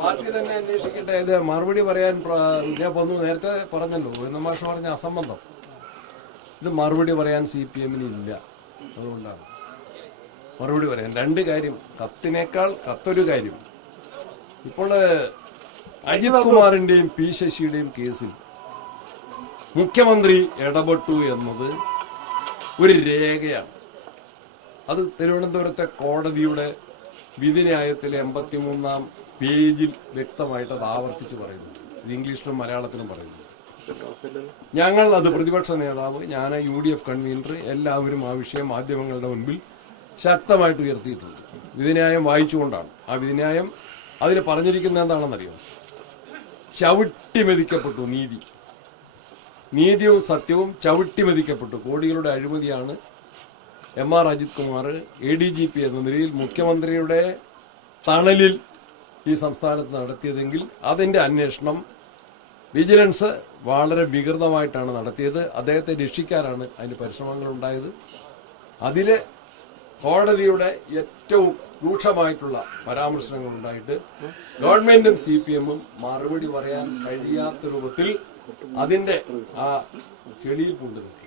Party തന്നെ അന്വേഷിക്കട്ടെ. ഇത് മറുപടി പറയാൻ ഞാൻ നേരത്തെ പറഞ്ഞല്ലോ, മാഷ് പറഞ്ഞ അസംബന്ധം. ഇത് മറുപടി പറയാൻ CPM ഇല്ല. അതുകൊണ്ടാണ് മറുപടി പറയാൻ. രണ്ട് കാര്യം, കത്തിനേക്കാൾ കത്തൊരു കാര്യം. ഇപ്പോൾ അജിത് കുമാറിന്റെയും P ശശിയുടെയും കേസിൽ മുഖ്യമന്ത്രി ഇടപെട്ടു എന്നത് ഒരു രേഖയാണ്. അത് തിരുവനന്തപുരത്തെ കോടതിയുടെ വിധിന്യായത്തിലെ 83-ാം പേജിൽ വ്യക്തമായിട്ട് അത് ആവർത്തിച്ച് പറയുന്നു. ഇത് ഇംഗ്ലീഷിലും മലയാളത്തിലും പറയുന്നു. ഞങ്ങൾ അത് പ്രതിപക്ഷ നേതാവ്, ഞാൻ, UDF കൺവീനർ, എല്ലാവരും ആ വിഷയം മാധ്യമങ്ങളുടെ മുൻപിൽ ശക്തമായിട്ട് ഉയർത്തിയിട്ടുണ്ട്. വിധിന്യായം വായിച്ചുകൊണ്ടാണ്. ആ വിധിന്യായം അതിൽ പറഞ്ഞിരിക്കുന്നത് എന്താണെന്നറിയോ? ചവിട്ടിമെതിക്കപ്പെട്ടു നീതി, നീതിയും സത്യവും ചവിട്ടിമെതിക്കപ്പെട്ടു. കോടികളുടെ അഴിമതിയാണ് MR അജിത് കുമാർ ADGP എന്ന നിലയിൽ മുഖ്യമന്ത്രിയുടെ തണലിൽ ഈ സംസ്ഥാനത്ത് നടത്തിയതെങ്കിൽ അതിന്റെ അന്വേഷണം വിജിലൻസ് വളരെ വികൃതമായിട്ടാണ് നടത്തിയത്. അദ്ദേഹത്തെ രക്ഷിക്കാനാണ് അതിന് പരിശ്രമങ്ങൾ ഉണ്ടായത്. അതില് കോടതിയുടെ ഏറ്റവും രൂക്ഷമായിട്ടുള്ള പരാമർശങ്ങൾ ഉണ്ടായിട്ട് ഗവൺമെന്റും CPM-ഉം മറുപടി പറയാൻ കഴിയാത്ത രൂപത്തിൽ അതിന്റെ ആ ചെളിയിൽ കൊണ്ടുവന്നു.